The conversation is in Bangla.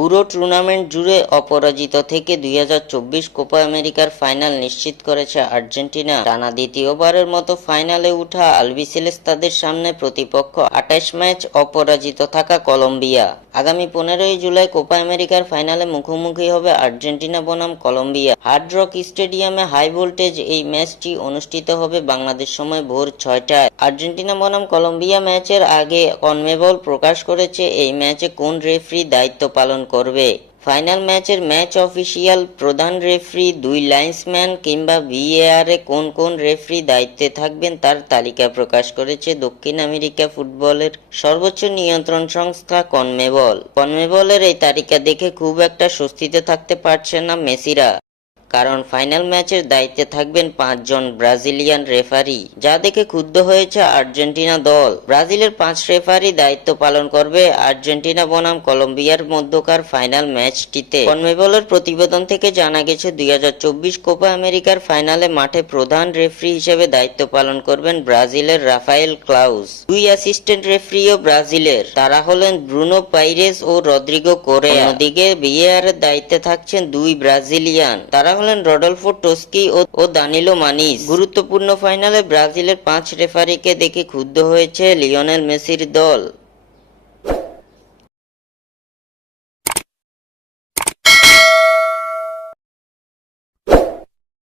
পুরো টুর্নামেন্ট জুড়ে অপরাজিত থেকে 2024 কোপা আমেরিকার ফাইনাল নিশ্চিত করেছে আর্জেন্টিনা। টানা দ্বিতীয়বারের মতো ফাইনালে উঠা আলবিসেলেস্তাদের সামনে প্রতিপক্ষ 28 ম্যাচ অপরাজিত থাকা কলম্বিয়া। আগামী 15ই জুলাই কোপা আমেরিকার ফাইনালে মুখোমুখি হবে আর্জেন্টিনা বনাম কলম্বিয়া। হার্ড রক স্টেডিয়ামে হাই ভোল্টেজ এই ম্যাচটি অনুষ্ঠিত হবে বাংলাদেশ সময় ভোর 6টায়। আর্জেন্টিনা বনাম কলম্বিয়া ম্যাচের আগে কনমেবল প্রকাশ করেছে এই ম্যাচে কোন রেফারি দায়িত্ব পালন করবে। ফাইনাল ম্যাচের ম্যাচ অফিসিয়াল, প্রধান রেফারি, 2 লাইন্সম্যান কিংবা ভিএআরে কোন কোন রেফারি দায়িত্বে থাকবেন তার তালিকা প্রকাশ করেছে দক্ষিণ আমেরিকা ফুটবলের সর্বোচ্চ নিয়ন্ত্রণ সংস্থা কনমেবল। কনমেবলের এই তালিকা দেখে খুব একটা স্বস্তিতে থাকতে পারছে না মেসিরা, কারণ ফাইনাল ম্যাচের দায়িত্বে থাকবেন 5 জন ব্রাজিলিয়ান রেফারি, যা দেখে ক্ষুব্ধ হয়েছে আর্জেন্টিনা দল। ব্রাজিলের 5 রেফারি দায়িত্ব পালন করবে আর্জেন্টিনা বনাম কলম্বিয়ার মধ্যকার ফাইনাল ম্যাচটিতে। কনমেবলের প্রতিবেদন থেকে জানা গেছে 2024 কোপা আমেরিকার ফাইনালে মাঠে প্রধান রেফারি হিসেবে দায়িত্ব পালন করবেন ব্রাজিলের রাফায়েল ক্লাউস। 2 অ্যাসিস্ট্যান্ট রেফারিও ব্রাজিলের, তারা হলেন ব্রুনো পাইরেস ও রদ্রিগো কোরেয়া। অন্যদিকে ভিএআর এর দায়িত্বে থাকছেন 2 ব্রাজিলিয়ান, তারা হলেন রডলফো টস্কি ও দানিলো মানিস। গুরুত্বপূর্ণ ফাইনালে ব্রাজিলের 5 রেফারিকে দেখে ক্ষুব্ধ হয়েছে লিওনেল মেসির দল।